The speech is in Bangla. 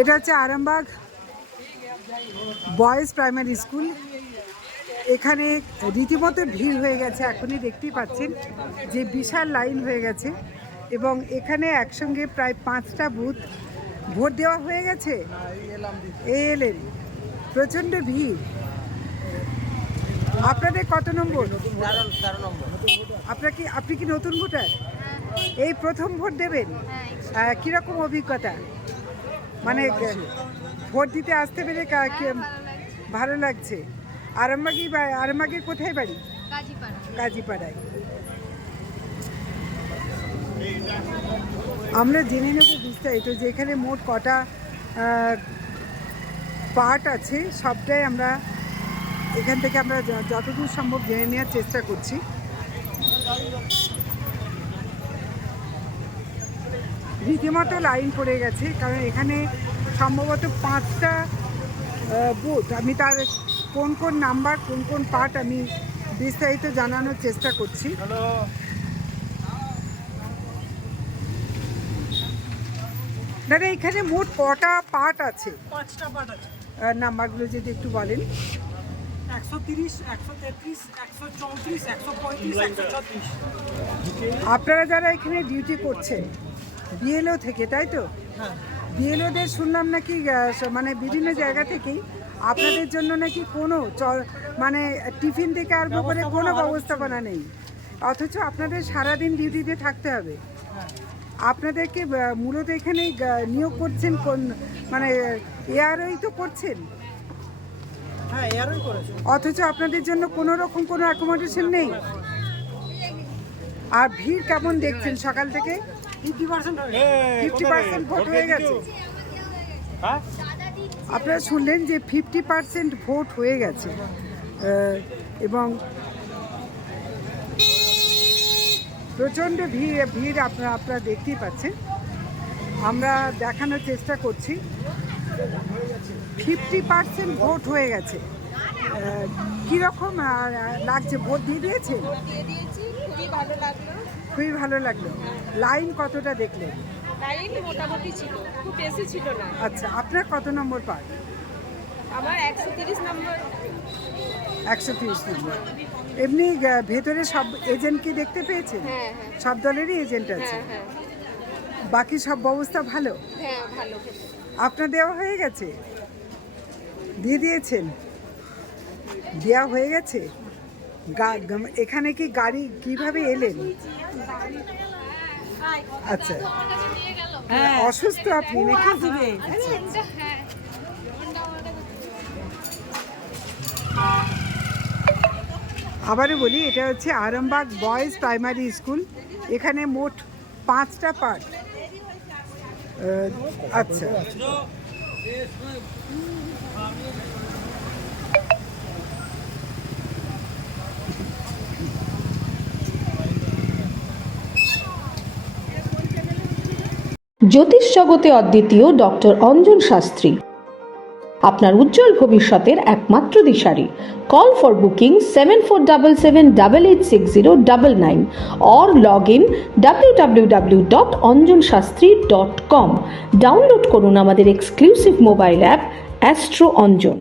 এটা হচ্ছে আরামবাগ বয়েজ প্রাইমারি স্কুল। এখানে রীতিমতো ভিড় হয়ে গেছে, এখনই দেখতেই পাচ্ছেন যে বিশাল লাইন হয়ে গেছে এবং এখানে একসঙ্গে প্রায় 5টা বুথ ভোট দেওয়া হয়ে গেছে। এলেন, প্রচণ্ড ভিড়। আপনাদের কত নম্বর? 13 নম্বর। আপনি কি নতুন ভোটার? এই প্রথম ভোট দেবেন? কিরকম অভিজ্ঞতা, মানে ভোট দিতে আসতে পেরে ভালো লাগছে? আরামবাগের কোথায় বাড়ি? কাজীপাড়ায়। আমরা জেনে নেব বিস্তারিত যে এখানে মোট কটা পার্ট আছে, সবটাই আমরা এখান থেকে আমরা যতদূর সম্ভব জেনে নেওয়ার চেষ্টা করছি। রীতিমতো লাইন পড়ে গেছে, কারণ এখানে সম্ভবত 5টা বুথ। আমি তার কোন কোন নাম্বার, কোন কোন পার্ট আমি বিস্তারিত জানানোর চেষ্টা করছি। দাদা, এখানে মোট কটা পার্ট আছে? 5টা পার্ট আছে। নাম্বারগুলো যদি একটু বলেন। 130, 133, 134, 135, 136। আপনারা যারা এখানে ডিউটি করছেন বিএলও থেকে, তাই তো? হ্যাঁ। বিএলওদের শুনলাম নাকি মানে বিভিন্ন জায়গা থেকেই আপনাদের জন্য নাকি কোনো মানে টিফিন থেকে আরম্ভ করে কোনো ব্যবস্থাপনা নেই, অথচ আপনাদের সারাদিন ডিউটিতে থাকতে হবে। আপনাদেরকে মূলত এখানে নিয়োগ করছেন কোন, মানে এআরওই তো করছেন? হ্যাঁ, এআরওই করেছে। অথচ আপনাদের জন্য কোনো রকম কোনো অ্যাকোমোডেশন নেই। আর ভিড় কেমন দেখছেন সকাল থেকে? 50% ভোট হয়ে গেছে। আপনারা শুনলেন যে 50% ভোট হয়ে গেছে এবং প্রচণ্ড ভিড় আপনারা দেখতেই পাচ্ছেন। আমরা দেখানোর চেষ্টা করছি 50% ভোট হয়ে গেছে। কীরকম লাগছে? ভোট দিয়ে দিয়েছে? খুবই ভালো লাগলো। লাইন কতটা দেখলেন? লাইন মোটামুটি ছিল, খুব বেশি ছিল না। আচ্ছা, আপনার কত নম্বর পার্ট? আমার 130 নম্বর। 130 নম্বর। এমনি ভেতরে সব এজেন্টকে দেখতে পেয়েছেন? হ্যাঁ। সব দলেরই এজেন্ট আছে? হ্যাঁ। বাকি সব ব্যবস্থা ভালো? হ্যাঁ, ভালো। আপনার দেওয়া হয়ে গেছে? দিয়ে দিয়েছেন? দেওয়া হয়ে গেছে। এখানে কি গাড়ি কিভাবে এলেন? আচ্ছা, অসুস্থ আপনি নাকি? আবারও বলি, এটা হচ্ছে আরামবাগ বয়েজ প্রাইমারি স্কুল। এখানে মোট 5টা পার্ট। আচ্ছা, জ্যোতিষ জগতে অদ্বিতীয় ডক্টর অঞ্জন শাস্ত্রী, আপনার উজ্জ্বল ভবিষ্যতের একমাত্র দিশারি। Call for booking 7477886099 or log in www.anjanshastri.com। Download করুন আমাদের exclusive mobile app astro Anjan.